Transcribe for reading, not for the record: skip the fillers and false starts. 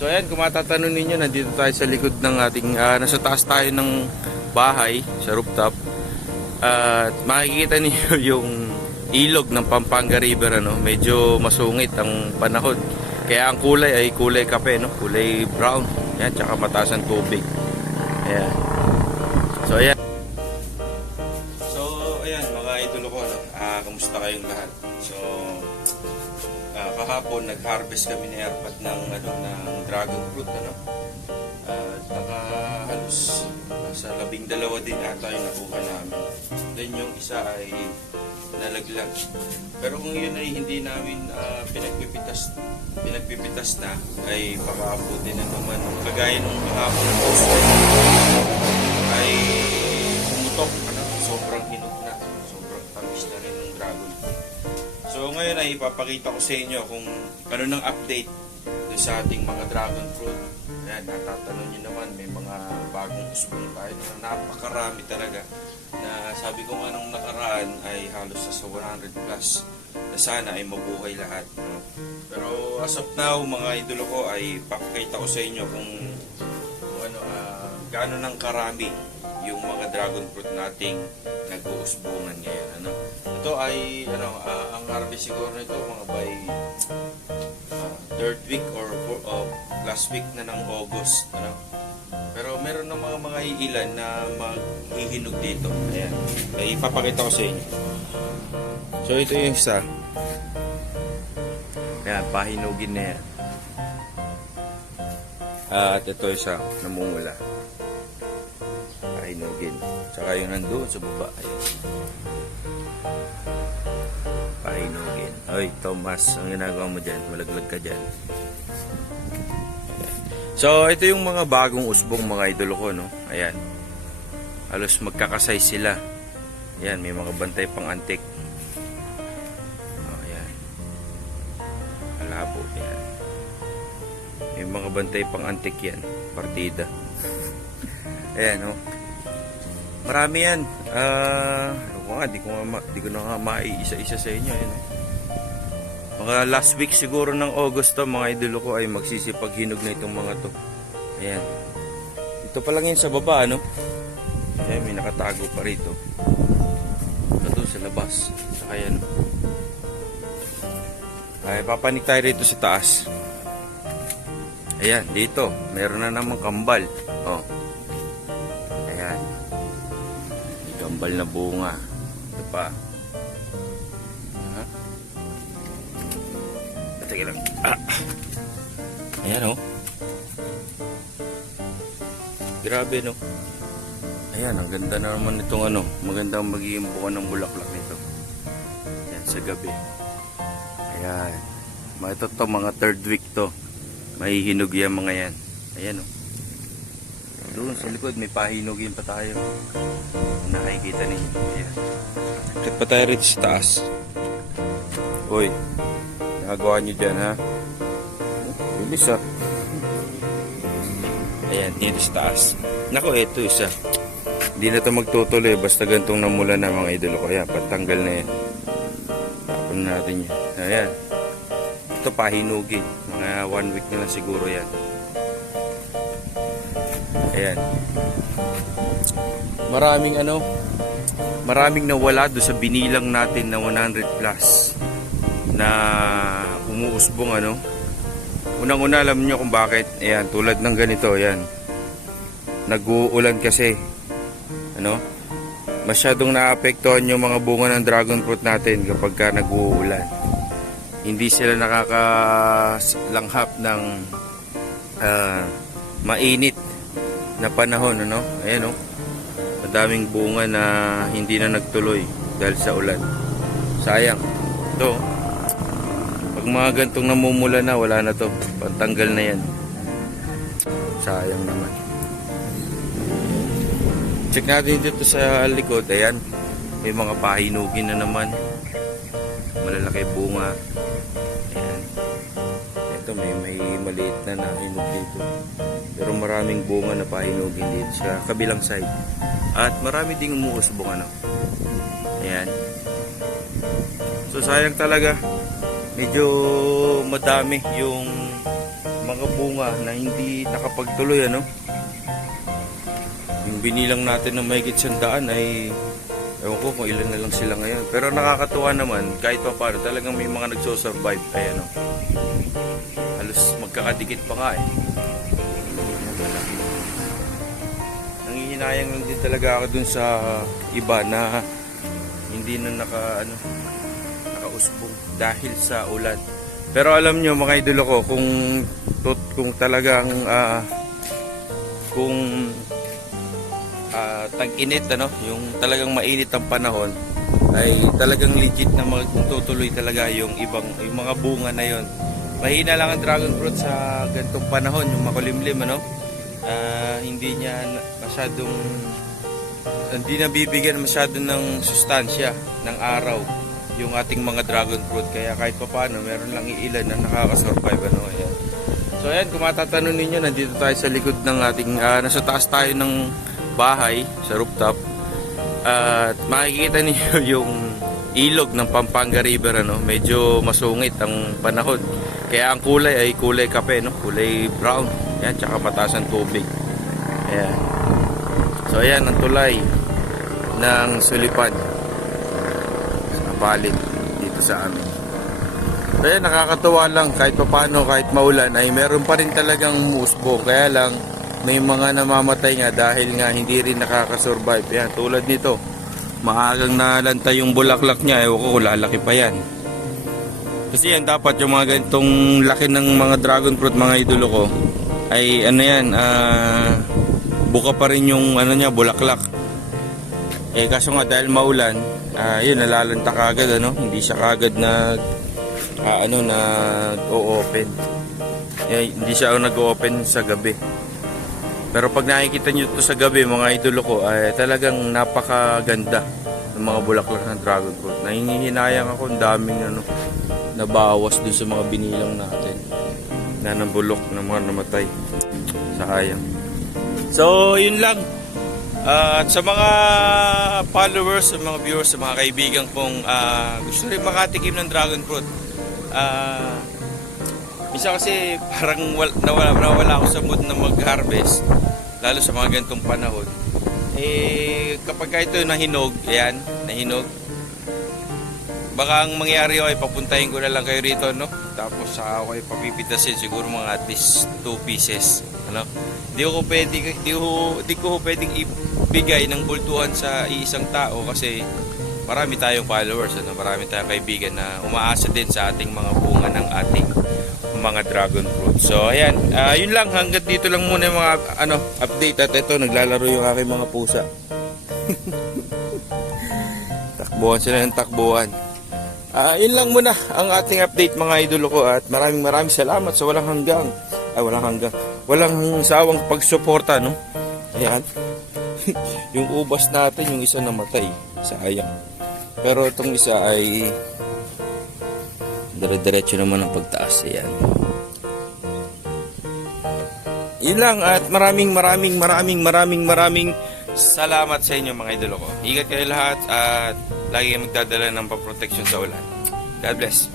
So ayan, kung matatanong ninyo, nandito tayo sa likod ng ating, nasa taas tayo ng bahay, sa rooftop. At makikita niyo yung ilog ng Pampanga River, ano, medyo masungit ang panahon. Kaya ang kulay ay kulay kape, no? Kulay brown. Ayan, tsaka mataas ang tubig. Ayan. So ayan. So ayan, mga idolo ko, no? Kamusta kayong lahat? So kahapon nag-harvest kami ni Erpat ng dragon fruit, ano. Halos sa 12 din ata yung nakuha namin. Then yung isa ay nalaglag. Pero kung yun ay hindi namin pinagpipitas na, ay baka abutin na naman. Kagaya nung kahapon ng post ay pumutok, ano, sobrang hinog na. Sobrang tamis na rin ng dragon fruit. So ngayon ay ipapakita ko sa inyo kung ano ng update sa ating mga dragon fruit. Ayan, natatanong nyo naman, may mga bagong usbong tayo na napakarami talaga, na sabi ko nga nung nakaraan ay halos sa 100 plus na sana ay mabuhay lahat, no? Pero as of now, mga idolo ko, ay pakikita ko sa inyo kung gaano nang karami yung mga dragon fruit nating nag-uusbungan ngayon, ano. Ito ay ang harvest siguro nito mga by third week or last week na ng August, ano. Pero meron ng mga ilan na maghihinog dito. Ayan, ay ipapakita ko sa inyo. So ito yung isa. Ayan, pahinugin na yan. At ito isa, namumula. Pahinugin. Tsaka yung nandoon sa baba. Ayan. Pahinugin. Oy, Thomas, ang ginagawa mo dyan? Malaglag ka dyan. So, ito yung mga bagong usbong, mga idolo ko, no? Ayan. Halos magkakasay sila. Ayan, may mga bantay pang antik. Oh, ayan. Malabo, ayan. May mga bantay pang antik yan. Partida. Ayan, no? Marami yan. Di ko na nga maiisa-isa sa inyo. Ayan. Mga last week siguro ng August to, mga idolo ko, ay magsisipaghinog na itong mga to. Ayan. Ito pa lang yun sa baba, ano? Ayan, may nakatago pa rito. Ito sa labas. Saka yan. Ay, papanik tayo rito sa taas. Ayan, dito. Meron na namang kambal. Oh. Ayan. May kambal na bunga. Ito pa. Teka lang. Ayan, oh. Grabe, no. Ayan, ang ganda na naman itong magandang magiging buka ng bulaklak nito. Ayan, sa gabi. Ayan. Ito to, mga third week to. Mahihinog yan mga yan. Ayan, oh. Doon sa likod, may pahinugin pa tayo. Nakikita ninyo. Ayan. Ikot pa tayo rito sa taas. Uy. Nagawa nyo dyan, ha? Bilis, ha? Ayan, dito sa taas. Naku, ito isa. Hindi na ito magtutuloy. Basta gantong namula na, mga idolo ko. Ayan, patanggal na yan. Tapon natin yan. Ayan. Ito pahinugin. Mga 1 week na lang siguro yan. Ayan. Maraming nawala doon sa binilang natin na 100 plus. Na umuusbong, ano. Unang-una, alam nyo kung bakit. Ayan, tulad ng ganito, ayan. Nag-uulan kasi, ano, masyadong naapektuhan yung mga bunga ng dragon fruit natin kapag ka nag-uulan. Hindi sila nakakalanghap ng mainit na panahon, ano. Ayan, oh. Madaming bunga na hindi na nagtuloy dahil sa ulan. Sayang. Ito, pag mga gantong namumula na, wala na to. Pantanggal na yan. Sayang naman. Check natin dito sa likod. Ayan. May mga pahinugin na naman. Malalaki bunga. Ayan. Ito may maliit na nahinog dito. Pero maraming bunga na pahinugin dito sa kabilang side. At marami ding umuusbong, ano. Ayan. So sayang talaga. Medyo madami yung mga mga bunga na hindi nakapagtuloy, ano. Yung binilang natin ng mahigit 100 ay ewan ko kung ilan na lang sila ngayon. Pero nakakatuwa naman, kahit pa paano, talagang may mga nagsosurvive. Ayan, no? Halos magkakadikit pa nga eh. Nangihinayang lang din talaga ako dun sa iba na hindi na nakausbong dahil sa ulan. Pero alam nyo mga idolo ko, kung talagang tag-init, ano, yung talagang mainit ang panahon, ay talagang legit na magtutuloy talaga yung mga bunga na yon. Mahina lang ang dragon fruit sa ganitong panahon, yung makulimlim, ano. Hindi nabibigyan masyado ng sustansya ng araw yung ating mga dragon fruit, kaya kahit pa paano meron lang iilan na nakakasurvive, ano. Ayan. So ayan, kung matatanong ninyo, nandito tayo sa likod ng ating nasa taas tayo ng bahay sa rooftop, at makikita niyo yung ilog ng Pampanga River, ano. Medyo masungit ang panahon, kaya ang kulay ay kulay kape, no, kulay brown. Ayan, tsaka mataas ang tubig. Ayan. So ayan ang tulay ng Sulipan sa Balit dito sa amin. So ayan, nakakatuwa lang, kahit paano, kahit maulan ay meron pa rin talagang musbo. Kaya lang may mga namamatay nga dahil nga hindi rin nakakasurvive. Ayan, tulad nito, maagang nalantay yung bulaklak niya. Ewan ko, lalaki pa yan. Kasi yan, dapat yung mga ganitong laki ng mga dragon fruit, mga idolo ko, ay ano yan, buka pa rin yung ano niya, bulaklak. Kaso nga dahil maulan, yun, nalalanta kagad, ano. Hindi siya kagad nag-o-open. Hindi siya nag-o-open sa gabi. Pero pag nakikita nyo ito sa gabi, mga idolo ko, ay talagang napakaganda ng mga bulaklak ng dragon fruit. Nahihinayang ako, ang daming nabawas dun sa mga binilang natin na nabulok ng mga namatay. Sayang. So yun lang. At sa mga followers, sa mga viewers, sa mga kaibigan kong gusto rin makatikim ng dragon fruit, minsan kasi parang nawala ako sa mood na mag-harvest, lalo sa mga ganitong panahon. Kapag ito nahinog, baka ang mangyari ay papuntahin ko na lang kayo rito, no? Tapos saka ako ay papipitasin siguro mga at least 2 pieces, ano? Di ko pwedeng ibigay ng bultuhan sa isang tao kasi marami tayong followers, ano? Marami tayong kaibigan na umaasa din sa ating mga bunga ng ating mga dragon fruit. So ayan, yun lang, hanggang dito lang muna yung mga update. At ito, naglalaro yung aking mga pusa. Takbuhan sila ng takbuhan. Yun lang muna ang ating update, mga idolo ko, at maraming salamat sa walang sawang pagsuporta, no. Ayan. Yung ubas natin, yung isa namatay, sayang. Pero itong isa ay dire-diretso naman ang pagtaas. Ayan. Yun lang, at maraming salamat sa inyo, mga idolo ko. Ingat kayo lahat at lagi magdadala ng pang-protection sa ulan. God bless.